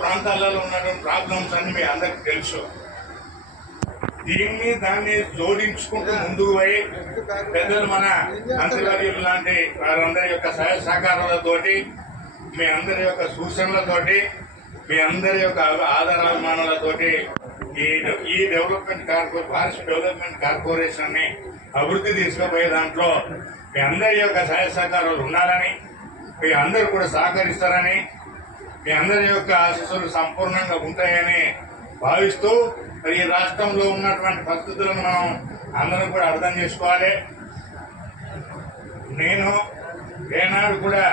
ప్రాంతాలలో ఉన్నటువంటి ప్రాబ్లమ్స్ అన్ని మీ అందరికి తెలుసు. దాన్ని జోడించుకుంటూ ముందుకు పోయి పెద్దలు మన మంత్రివర్యులు లాంటి వారందరి యొక్క సహాయ సహకారాలతోటి, మీ అందరి యొక్క సూచనలతోటి, మీ అందరి యొక్క ఆధారాభిమానాలతోటి ఈ ఫారెస్ట్ డెవలప్మెంట్ కార్పొరేషన్ ని అభివృద్ధి తీసుకుపోయే దాంట్లో మీ అందరి యొక్క సహాయ సహకారాలు ఉండాలని, మీ అందరూ కూడా సహకరిస్తారని, మీ అందరి యొక్క ఆశీస్సులు సంపూర్ణంగా ఉంటాయని భావిస్తూ, ఈ రాష్ట్రంలో ఉన్నటువంటి పరిస్థితులను మనం అందరం కూడా అర్థం చేసుకోవాలి. నేను ఏనాడు కూడా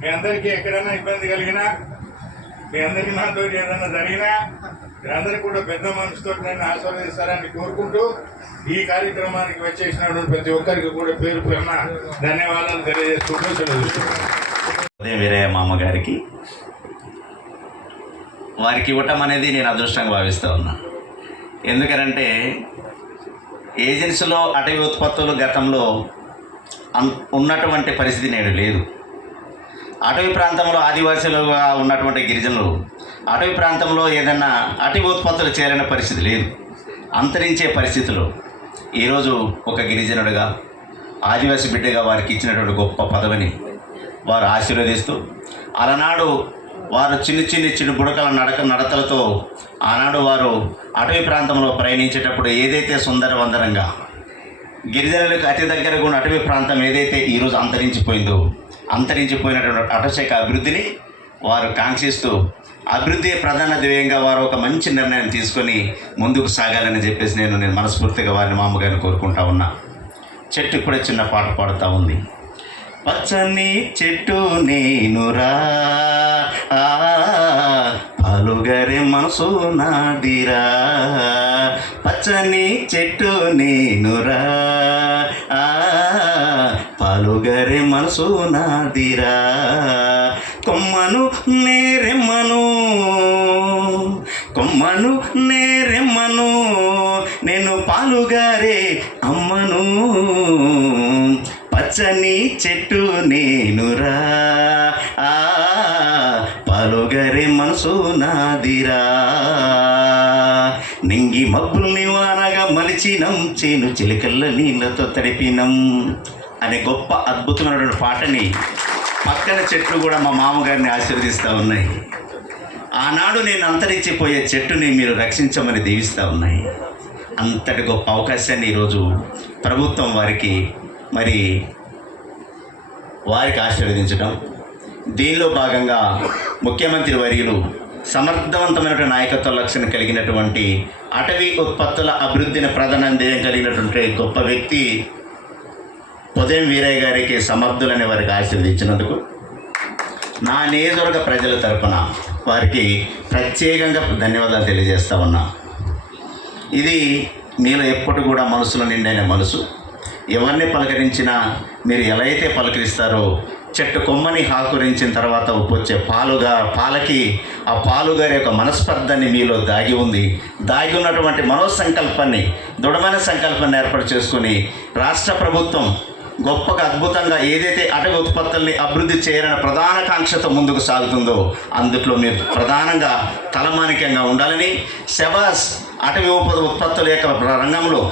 మీ అందరికీ ఎక్కడైనా ఇబ్బంది కలిగినా, మీ అందరికీ నాతో ఏదైనా జరిగినా మీరందరికీ కూడా పెద్ద మనసుతో నన్ను ఆశీర్వదిస్తారని కోరుకుంటూ, ఈ కార్యక్రమానికి వచ్చేసినటువంటి ప్రతి ఒక్కరికి కూడా పేరు పేరున ధన్యవాదాలు తెలియజేసుకుంటూ ఉదయం వీరయ్య మామగారికి వారికి ఇవ్వటం అనేది నేను అదృష్టంగా భావిస్తూ ఉన్నా. ఎందుకనంటే ఏజెన్సీలో అటవీ ఉత్పత్తులు గతంలో ఉన్నటువంటి పరిస్థితి నేడు లేదు. అటవీ ప్రాంతంలో ఆదివాసీలుగా ఉన్నటువంటి గిరిజనులు అటవీ ప్రాంతంలో ఏదైనా అటవీ ఉత్పత్తులు చేరని పరిస్థితి లేదు. అంతరించే పరిస్థితులు ఈరోజు ఒక గిరిజనుడిగా, ఆదివాసీ బిడ్డగా వారికి ఇచ్చినటువంటి గొప్ప పదవిని వారు ఆశీర్వదిస్తూ, అలనాడు వారు చిన్న బుడకల నడకలతో ఆనాడు వారు అటవీ ప్రాంతంలో ప్రయాణించేటప్పుడు ఏదైతే సుందరవందనంగా గిరిజనులకు అతి దగ్గరగా ఉన్న అటవీ ప్రాంతం ఏదైతే ఈరోజు అంతరించిపోయినటువంటి అటవీశాఖ అభివృద్ధిని వారు కాంక్షిస్తూ, అభివృద్ధి ప్రధాన ధ్యేయంగా వారు ఒక మంచి నిర్ణయం తీసుకొని ముందుకు సాగాలని చెప్పేసి నేను మనస్ఫూర్తిగా వారిని మా అమ్మగారిని కోరుకుంటా ఉన్నా. చెట్టు కూడా చిన్న పాట పాడుతూ ఉంది. పచ్చని చెట్టు నేనురా, పాలుగరే మనసు నాదిరా, పచ్చని చెట్టు నేనురా, పాలుగరే మనసు నాదిరా, కొమ్మను నేరెమ్మను నేను పాలుగారే అమ్మను, పచ్చని చెట్టు నేనురా, పాలుగరే మనసు నాదిరా, నింగి మబ్బుల్ని వానగా మలిచినం, చేను చిలకల్ల నీళ్ళతో తడిపినం అనే గొప్ప అద్భుతమైనటువంటి పాటని పక్కన చెట్లు కూడా మా మామగారిని ఆశీర్వదిస్తూ ఉన్నాయి. ఆనాడు నేను అంతరించిపోయే చెట్టుని మీరు రక్షించమని దీవిస్తూ ఉన్నాయి. అంతటి గొప్ప అవకాశాన్ని ఈరోజు ప్రభుత్వం వారికి ఆశీర్వదించడం, దీనిలో భాగంగా ముఖ్యమంత్రి వర్యులు సమర్థవంతమైనటువంటి నాయకత్వ లక్ష్యం కలిగినటువంటి అటవీ ఉత్పత్తుల అభివృద్ధిని ప్రధాన ధ్యేయం కలిగినటువంటి గొప్ప వ్యక్తి ఉదయం వీరయ్య గారికి సమర్థులని వారికి ఆశీర్వదించినందుకు నా నియోజకవర్గ ప్రజల తరపున వారికి ప్రత్యేకంగా ధన్యవాదాలు తెలియజేస్తా ఉన్నా. ఇది మీలో ఎప్పుడు కూడా మనసులో నిండైన మనసు. ఎవరిని పలకరించినా మీరు ఎలా అయితే పలకరిస్తారో, చెట్టు కొమ్మని హాకురించిన తర్వాత వచ్చే పాలకి ఆ పాలుగారి యొక్క మనస్పర్ధని మీలో దాగి ఉన్నటువంటి మనోసంకల్పాన్ని, దృఢమైన సంకల్పాన్ని ఏర్పాటు చేసుకుని రాష్ట్ర ప్రభుత్వం గొప్పగా అద్భుతంగా ఏదైతే అటవీ ఉత్పత్తుల్ని అభివృద్ధి చేయాలన్న ప్రధాన కాంక్షతో ముందుకు సాగుతుందో అందులో మీరు ప్రధానంగా తలమానికంగా ఉండాలని, శబాస్ అటవీ ఉత్పత్తుల యొక్క రంగంలో,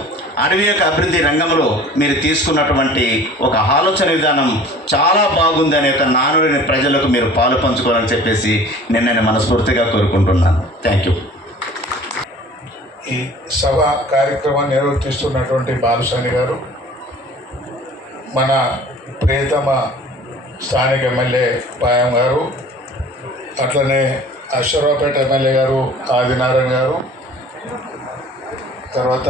అడవి యొక్క అభివృద్ధి రంగంలో మీరు తీసుకున్నటువంటి ఒక ఆలోచన విధానం చాలా బాగుంది అనే యొక్క నానుడిని ప్రజలకు మీరు పాలు పంచుకోవాలని చెప్పేసి నేను మనస్ఫూర్తిగా కోరుకుంటున్నాను. Thank you. ఈ సభ కార్యక్రమాన్ని నిర్వర్తిస్తున్నటువంటి బాలసాని గారు, మన ప్రియతమ స్థానిక ఎమ్మెల్యే పాయం గారు, అట్లనే అశ్వరావుపేట ఎమ్మెల్యే గారు ఆదినారాయణ గారు, తర్వాత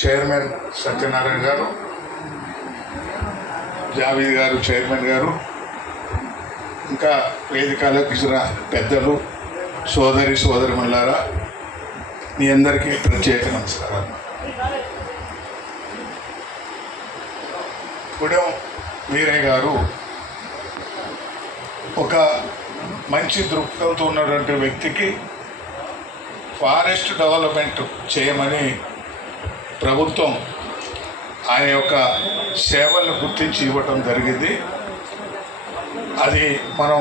చైర్మన్ సత్యనారాయణ గారు, జావీద్ గారు చైర్మన్ గారు, ఇంకా వేదికలకు ఇచ్చిన పెద్దలు, సోదరిమణులారా, మీ అందరికీ ప్రత్యేక నమస్కారాలు. ఉదయం వీరయ్య గారు ఒక మంచి దృక్పథంతో ఉన్నటువంటి వ్యక్తికి ఫారెస్ట్ డెవలప్మెంట్ చేయమని ప్రభుత్వం ఆయన యొక్క సేవలను గుర్తించి ఇవ్వటం జరిగింది. అది మనం